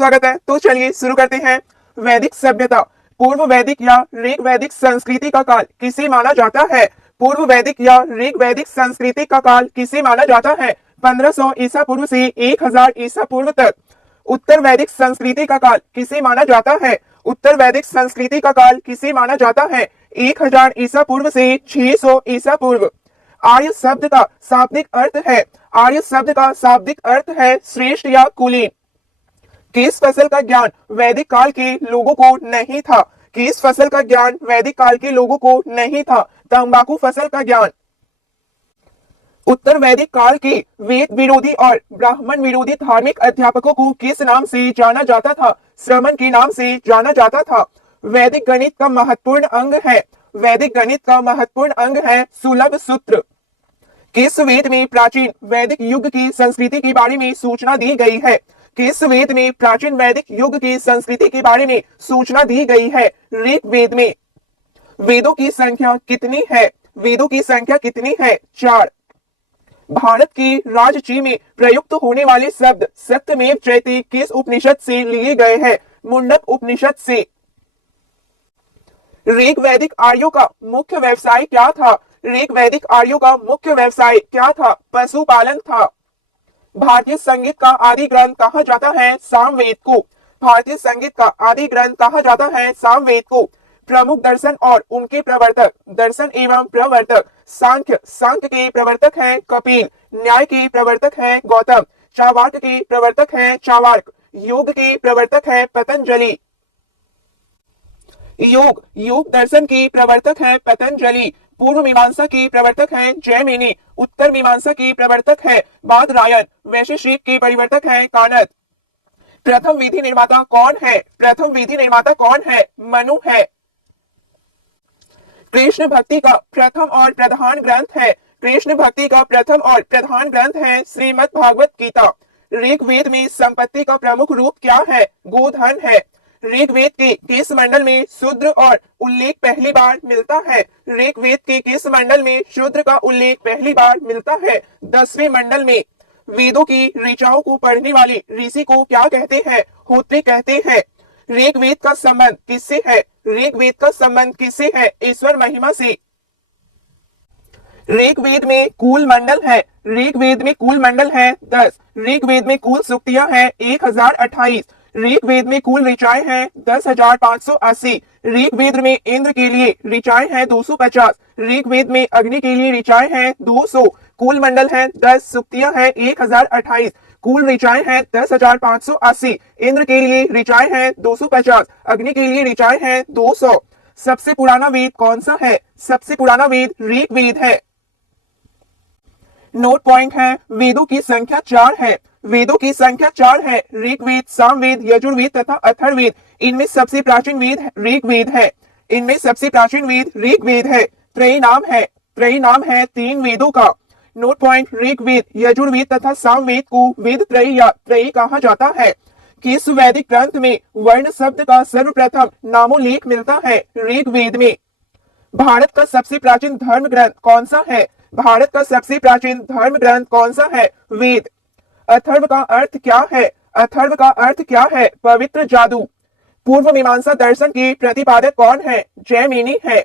स्वागत है। तो चलिए शुरू करते हैं। वैदिक सभ्यता। पूर्व वैदिक या ऋग वैदिक संस्कृति का काल किसे माना जाता है? पूर्व वैदिक या ऋग वैदिक संस्कृति का काल किसे माना जाता है? 1500 ईसा पूर्व से 1000 ईसा पूर्व तक। उत्तर वैदिक संस्कृति का काल किसे माना जाता है? उत्तर वैदिक संस्कृति का काल किसे माना जाता है? 1000 ईसा पूर्व से 600 ईसा पूर्व। आर्य शब्द का शाब्दिक अर्थ है। आर्य शब्द का शाब्दिक अर्थ है श्रेष्ठ या कुलीन। किस फसल का ज्ञान वैदिक काल के लोगों को नहीं था? किस फसल का ज्ञान वैदिक काल के लोगों को नहीं था? तंबाकू फसल का ज्ञान। उत्तर वैदिक काल के वेद विरोधी और ब्राह्मण विरोधी धार्मिक अध्यापकों को किस नाम से जाना जाता था? श्रमण के नाम से जाना जाता था। वैदिक गणित का महत्वपूर्ण अंग है। वैदिक गणित का महत्वपूर्ण अंग है सुलभ सूत्र। किस वेद में प्राचीन वैदिक युग की संस्कृति के बारे में सूचना दी गई है? किस वेद में प्राचीन वैदिक युग की संस्कृति के बारे में सूचना दी गई है? ऋग वेद में। वेदों की संख्या कितनी है? वेदों की संख्या कितनी है? 4। भारत की राजची में प्रयुक्त होने वाले शब्द सत्यमेव जयते किस उपनिषद से लिए गए हैं? मुंडक उपनिषद से। ऋग वैदिक आर्यों का मुख्य व्यवसाय क्या था? ऋग वैदिक आर्यों का मुख्य व्यवसाय क्या था? पशुपालन था। भारतीय संगीत का आदि ग्रंथ कहा जाता है? सामवेद को। भारतीय संगीत का आदि ग्रंथ कहा जाता है? सामवेद को। प्रमुख दर्शन और उनके प्रवर्तक। दर्शन एवं प्रवर्तक। सांख्य। सांख्य के प्रवर्तक है कपिल। न्याय के प्रवर्तक है गौतम। चावार्क के प्रवर्तक है चावार्क। योग के प्रवर्तक है पतंजलि। योग दर्शन के प्रवर्तक है पतंजलि। पूर्व मीमांसा के प्रवर्तक है जैमिनी। उत्तर मीमांसा के प्रवर्तक है बादरायण। वैशेषिक के परिवर्तक है कानद। प्रथम विधि निर्माता कौन है? प्रथम विधि निर्माता कौन है? मनु है। कृष्ण भक्ति का प्रथम और प्रधान ग्रंथ है। कृष्ण भक्ति का प्रथम और प्रधान ग्रंथ है श्रीमद् भागवत गीता। ऋग्वेद में संपत्ति का प्रमुख रूप क्या है? गोधन है। ऋग्वेद के किस मंडल में शूद्र और उल्लेख पहली बार मिलता है? ऋग्वेद के किस मंडल में शूद्र का उल्लेख पहली बार मिलता है? 10वें मंडल में। वेदों की ऋचाओं को पढ़ने वाले ऋषि को क्या कहते हैं? होत्री कहते हैं। ऋग्वेद का संबंध किससे है? ऋग्वेद का संबंध किससे है? ईश्वर महिमा से। ऋग्वेद में कुल मंडल है। ऋग्वेद में कुल मंडल है 10। ऋग्वेद में कुल सूक्तियां हैं 1028। ऋग्वेद में कुल ऋचाएं हैं 10,580। ऋग्वेद में इंद्र के लिए ऋचाएं हैं 250। ऋग्वेद में अग्नि के लिए ऋचाएं हैं 200। कुल मंडल है 10, सूक्तियां हैं 1028, कुल ऋचाएं हैं 10,580। इंद्र के लिए ऋचाएं हैं 250, अग्नि के लिए ऋचाएं हैं 200। सबसे पुराना वेद कौन सा है? सबसे पुराना वेद ऋग्वेद है। नोट पॉइंट है, वेदों की संख्या 4 है। वेदों की संख्या 4 है। ऋग्वेद, सामवेद, यजुर्वेद तथा अथर्ववेद। इनमें सबसे प्राचीन वेद ऋग्वेद है। इनमें सबसे प्राचीन वेद ऋग्वेद है। त्रयी नाम है। त्रयी नाम है 3 वेदों का। नोट पॉइंट, ऋग्वेद, यजुर्वेद तथा सामवेद को वेद त्रयी या त्रयी कहा जाता है। किस वैदिक ग्रंथ में वर्ण शब्द का सर्वप्रथम नामोल्लेख मिलता है? ऋग्वेद में। भारत का सबसे प्राचीन धर्म ग्रंथ कौन सा है? भारत का सबसे प्राचीन धर्म ग्रंथ कौन सा है? वेद। अथर्व का अर्थ क्या है? अथर्व का अर्थ क्या है? पवित्र जादू। पूर्व मीमांसा दर्शन के प्रतिपादक कौन है? जैमिनी है।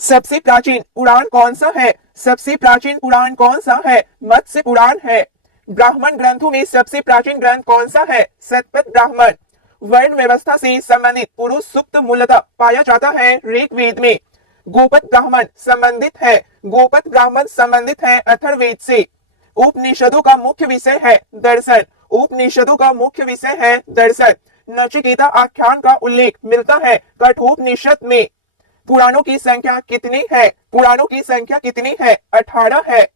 सबसे प्राचीन पुराण कौन सा है? सबसे प्राचीन पुराण कौन सा है? मत्स्य पुराण है। ब्राह्मण ग्रंथों में सबसे प्राचीन ग्रंथ कौन सा है? शतपथ ब्राह्मण। वर्ण व्यवस्था से संबंधित पुरुष सूक्त मूलतः पाया जाता है ऋग्वेद में। गोपद ब्राह्मण संबंधित है। गोपद ब्राह्मण संबंधित है अथर्ववेद से। उपनिषदों का मुख्य विषय है दर्शन। उपनिषदों का मुख्य विषय है दर्शन। नचिकेता आख्यान का उल्लेख मिलता है कठोपनिषद में। पुराणों की संख्या कितनी है? पुराणों की संख्या कितनी है? 18 है।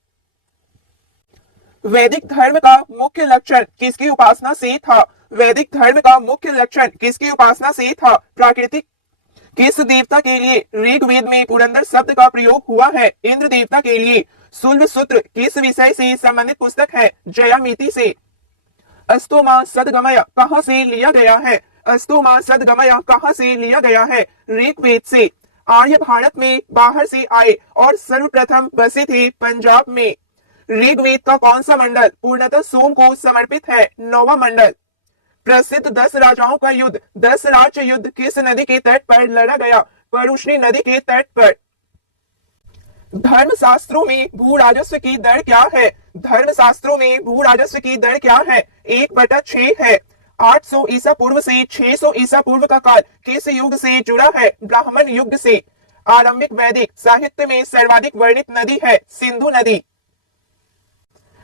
वैदिक धर्म का मुख्य लक्षण किसकी उपासना से था? वैदिक धर्म का मुख्य लक्षण किसकी उपासना से था? प्राकृतिक। किस देवता के लिए ऋग्वेद में पुरंदर शब्द का प्रयोग हुआ है? इंद्र देवता के लिए। शुल्ब सूत्र किस विषय से संबंधित पुस्तक है? जयामिति से। अस्तोमा सदगमय कहां से लिया गया है? अस्तोमा सदगमय कहां से लिया गया है? ऋग्वेद से। आर्य भारत में बाहर से आए और सर्वप्रथम बसे थे पंजाब में। ऋग्वेद का कौन सा मंडल पूर्णतः सोम को समर्पित है? 9वां मंडल। प्रसिद्ध 10 राजाओं का युद्ध 10 राज्य युद्ध किस नदी के तट पर लड़ा गया? परुष्णी नदी के तट पर। धर्मशास्त्रों में भू राजस्व की दर क्या है? धर्मशास्त्रों में भू राजस्व की दर क्या है? 1/6 है। 800 ईसा पूर्व से 600 ईसा पूर्व का काल किस युग से जुड़ा है? ब्राह्मण युग से। आरंभिक वैदिक साहित्य में सर्वाधिक वर्णित नदी है सिंधु नदी।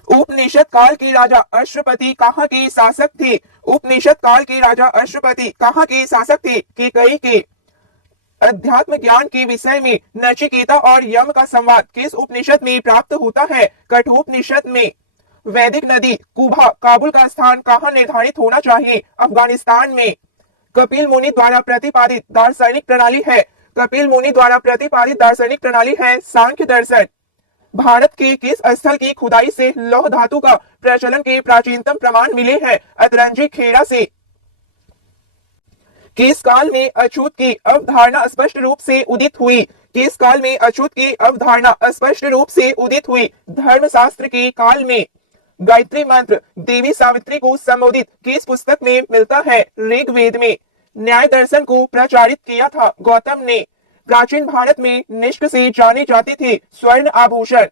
उपनिषद काल के राजा अश्वपति कहाँ के शासक थे? उपनिषद काल के राजा अश्वपति कहाँ के शासक थे? केकई के। अध्यात्म ज्ञान के विषय में नचिकेता और यम का संवाद किस उपनिषद में प्राप्त होता है? कठोपनिषद में। वैदिक नदी कुबा काबुल का स्थान कहाँ निर्धारित होना चाहिए? अफगानिस्तान में। कपिल मुनि द्वारा प्रतिपादित दार्शनिक प्रणाली है? कपिल मुनि द्वारा प्रतिपादित दार्शनिक प्रणाली है सांख्य दर्शन। भारत के किस स्थल की खुदाई से लौह धातु का प्रचलन के प्राचीनतम प्रमाण मिले हैं? अतरंजी खेड़ा से। किस काल में अछूत की अवधारणा स्पष्ट रूप से उदित हुई? किस काल में अछूत की अवधारणा स्पष्ट रूप से उदित हुई? धर्मशास्त्र के काल में। गायत्री मंत्र देवी सावित्री को संबोधित किस पुस्तक में मिलता है? ऋग्वेद में। न्याय दर्शन को प्रचारित किया था गौतम ने। प्राचीन भारत में निष्क से जाने जाते थे स्वर्ण आभूषण।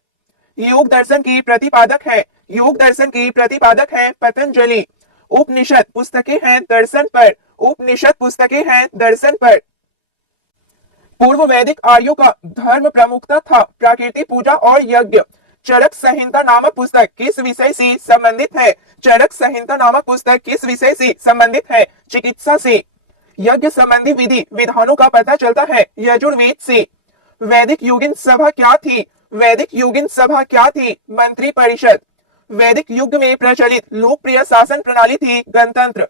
योग दर्शन की प्रतिपादक है? योग दर्शन की प्रतिपादक है पतंजलि। उपनिषद पुस्तकें हैं दर्शन पर। उपनिषद पुस्तकें हैं दर्शन पर। पूर्व वैदिक आर्यों का धर्म प्रमुखता था प्रकृति पूजा और यज्ञ। चरक संहिता नामक पुस्तक किस विषय से संबंधित है? चरक संहिता नामक पुस्तक किस विषय से संबंधित है? चिकित्सा से। यज्ञ संबंधी विधि विधानों का पता चलता है यजुर्वेद से। वैदिक योगिन सभा क्या थी? वैदिक योगिन सभा क्या थी? मंत्री परिषद। वैदिक युग में प्रचलित लोकप्रिय शासन प्रणाली थी गणतंत्र।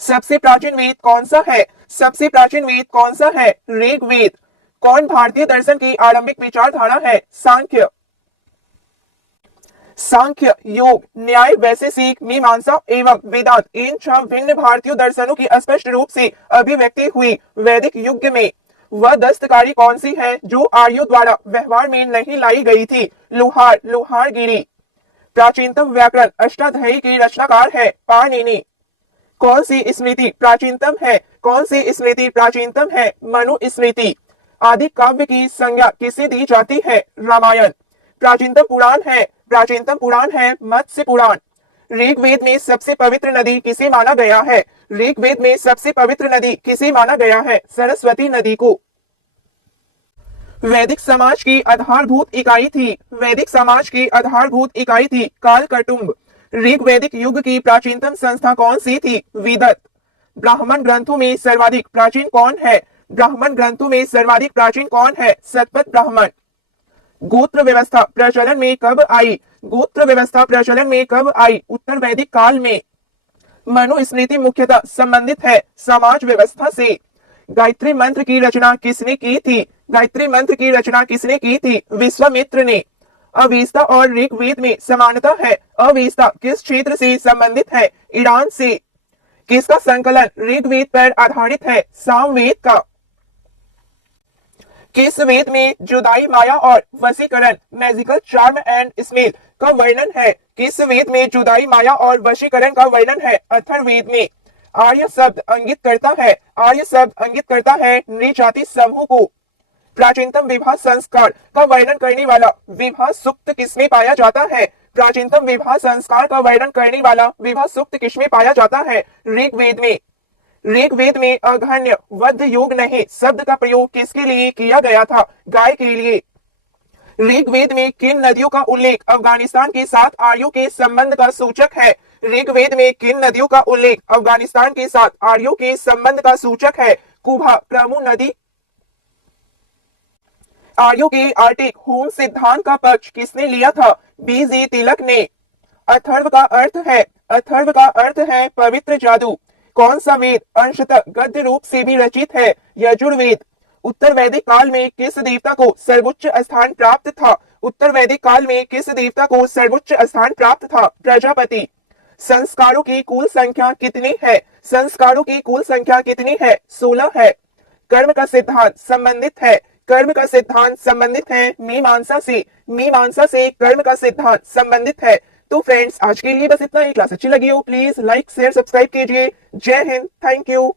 सबसे प्राचीन वेद कौन सा है? सबसे प्राचीन वेद कौन सा है? ऋग्वेद। कौन भारतीय दर्शन की आरंभिक विचारधारा है? सांख्य। सांख्य, योग, न्याय, वैशेषिक, मीमांसा एवं वेदांत इन 6 भिन्न भारतीय दर्शनों की स्पष्ट रूप से अभिव्यक्ति हुई वैदिक युग में। वह दस्तकारी कौन सी है जो आर्यों द्वारा व्यवहार में नहीं लाई गई थी? लोहार, लोहारगिरी। प्राचीनतम व्याकरण अष्टाध्यायी के रचनाकार है पाणिनि। कौन सी स्मृति प्राचीनतम है? कौन सी स्मृति प्राचीनतम है? मनुस्मृति। आदि काव्य की संज्ञा किसे दी जाती है? रामायण। प्राचीनतम पुराण है? प्राचीनतम पुराण है मत्स्य पुराण। ऋग्वेद में सबसे पवित्र नदी किसे माना गया है? ऋग्वेद में सबसे पवित्र नदी किसे माना गया है? सरस्वती नदी को। वैदिक समाज की आधारभूत इकाई थी? वैदिक समाज की आधारभूत इकाई थी कालकटुंब। ऋग्वैदिक युग की प्राचीनतम संस्था कौन सी थी? विदत। ब्राह्मण ग्रंथों में सर्वाधिक प्राचीन कौन है? ब्राह्मण ग्रंथों में सर्वाधिक प्राचीन कौन है? शतपथ ब्राह्मण। गोत्र व्यवस्था प्रचलन में कब आई? गोत्र व्यवस्था प्रचलन में कब आई? उत्तर वैदिक काल में। मनुस्मृति मुख्यतः संबंधित है समाज व्यवस्था से। गायत्री मंत्र की रचना किसने की थी? गायत्री मंत्र की रचना किसने की थी? विश्वामित्र ने। अवेस्ता और ऋग्वेद में समानता है। अवेस्ता किस क्षेत्र से संबंधित है? ईरान से। किसका संकलन ऋग्वेद पर आधारित है? सामवेद का। किस वेद में जुदाई, माया और वशीकरण मैजिकल चार्म एंड स्मेल का वर्णन है? किस वेद में जुदाई, माया और वशीकरण का वर्णन है? अथर्ववेद में। आर्य शब्द इंगित करता है? आर्य शब्द इंगित करता है नृजाति समूह को। प्राचीनतम विवाह संस्कार का वर्णन करने वाला विवाह सूक्त किसमें पाया जाता है? प्राचीनतम विवाह संस्कार का वर्णन करने वाला विवाह सूक्त किसमें पाया जाता है? ऋग्वेद में। ऋग्वेद में अघन्य वध योग नहीं शब्द का प्रयोग किसके लिए किया गया था? गाय के लिए। ऋग्वेद में किन नदियों का उल्लेख अफगानिस्तान के साथ आर्यों के संबंध का सूचक है? ऋग्वेद में किन नदियों का उल्लेख अफगानिस्तान के साथ आर्यों के संबंध का सूचक है? कुभा, प्रमु नदी। आर्यों के आर्टिक होम सिद्धांत का पक्ष किसने लिया था? बीजी तिलक ने। अथर्व का अर्थ है? अथर्व का अर्थ है पवित्र जादू। कौन सा वेद अंशतः गद्य रूप से भी रचित है? यजुर्वेद। उत्तर वैदिक काल में किस देवता को सर्वोच्च स्थान प्राप्त था? उत्तर वैदिक काल में किस देवता को सर्वोच्च स्थान प्राप्त था? प्रजापति। संस्कारों की कुल संख्या कितनी है? संस्कारों की कुल संख्या कितनी है? 16 है। कर्म का सिद्धांत संबंधित है? कर्म का सिद्धांत संबंधित है मीमांसा से। मीमांसा से कर्म का सिद्धांत संबंधित है। तो फ्रेंड्स आज के लिए बस इतना ही। क्लास अच्छी लगी हो प्लीज लाइक शेयर सब्सक्राइब कीजिए। जय हिंद, थैंक यू।